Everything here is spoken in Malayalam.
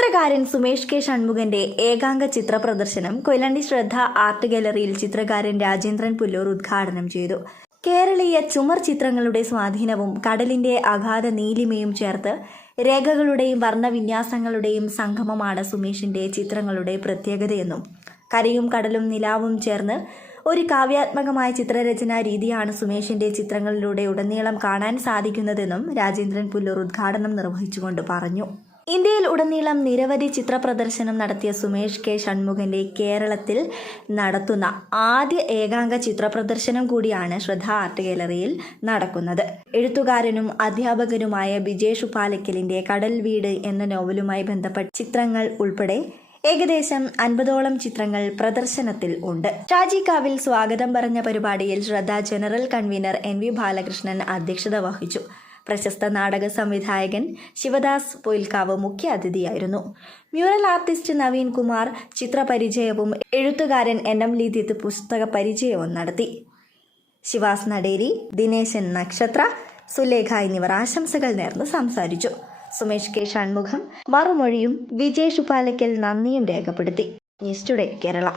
ചിത്രകാരൻ സുമേഷ് കെ ഷൺമുഖന്റെ ഏകാംഗ ചിത്ര പ്രദർശനം കൊയിലാണ്ടി ശ്രദ്ധ ആർട്ട് ഗാലറിയിൽ ചിത്രകാരൻ രാജേന്ദ്രൻ പുല്ലൂർ ഉദ്ഘാടനം ചെയ്തു. കേരളീയ ചുമർ ചിത്രങ്ങളുടെ സ്വാധീനവും കടലിന്റെ അഗാധ നീലിമയും ചേർത്ത് രേഖകളുടെയും വർണ്ണവിന്യാസങ്ങളുടെയും സംഗമമാണ് സുമേഷിന്റെ ചിത്രങ്ങളുടെ പ്രത്യേകതയെന്നും കരയും കടലും നിലാവും ചേർന്ന് ഒരു കാവ്യാത്മകമായ ചിത്രരചനാ രീതിയാണ് സുമേഷിന്റെ ചിത്രങ്ങളിലൂടെ ഉടനീളം കാണാൻ സാധിക്കുന്നതെന്നും രാജേന്ദ്രൻ പുല്ലൂർ ഉദ്ഘാടനം നിർവഹിച്ചുകൊണ്ട് പറഞ്ഞു. ഇന്ത്യയിൽ ഉടനീളം നിരവധി ചിത്ര പ്രദർശനം നടത്തിയ സുമേഷ് കെ ഷൺമുഖന്റെ കേരളത്തിൽ നടത്തുന്ന ആദ്യ ഏകാംഗ ചിത്ര പ്രദർശനം കൂടിയാണ് ശ്രദ്ധ ആർട്ട് ഗാലറിയിൽ നടക്കുന്നത്. എഴുത്തുകാരനും അധ്യാപകനുമായ ബിജേഷ് ഉപാലക്കലിന്റെ കടൽ വീട് എന്ന നോവലുമായി ബന്ധപ്പെട്ട ചിത്രങ്ങൾ ഉൾപ്പെടെ ഏകദേശം 50ഓളം ചിത്രങ്ങൾ പ്രദർശനത്തിൽ ഉണ്ട്. ഷാജിക്കാവിൽ സ്വാഗതം പറഞ്ഞ പരിപാടിയിൽ ശ്രദ്ധ ജനറൽ കൺവീനർ NV ബാലകൃഷ്ണൻ അധ്യക്ഷത വഹിച്ചു. പ്രശസ്ത നാടക സംവിധായകൻ ശിവദാസ് പൊയിൽക്കാവ് മുഖ്യ അതിഥിയായിരുന്നു. മ്യൂറൽ ആർട്ടിസ്റ്റ് നവീൻ കുമാർ ചിത്രപരിചയവും എഴുത്തുകാരൻ NM ലിതിത്ത് പുസ്തക പരിചയവും നടത്തി. ശിവാസ് നടേരി, ദിനേശൻ നക്ഷത്ര, സുലേഖ എന്നിവർ ആശംസകൾ നേർന്ന് സംസാരിച്ചു. സുമേഷ് കെ ഷൺമുഖം മറുമൊഴിയും വിജേഷ് ഉപാലക്കൽ നന്ദിയും രേഖപ്പെടുത്തി. News today Kerala.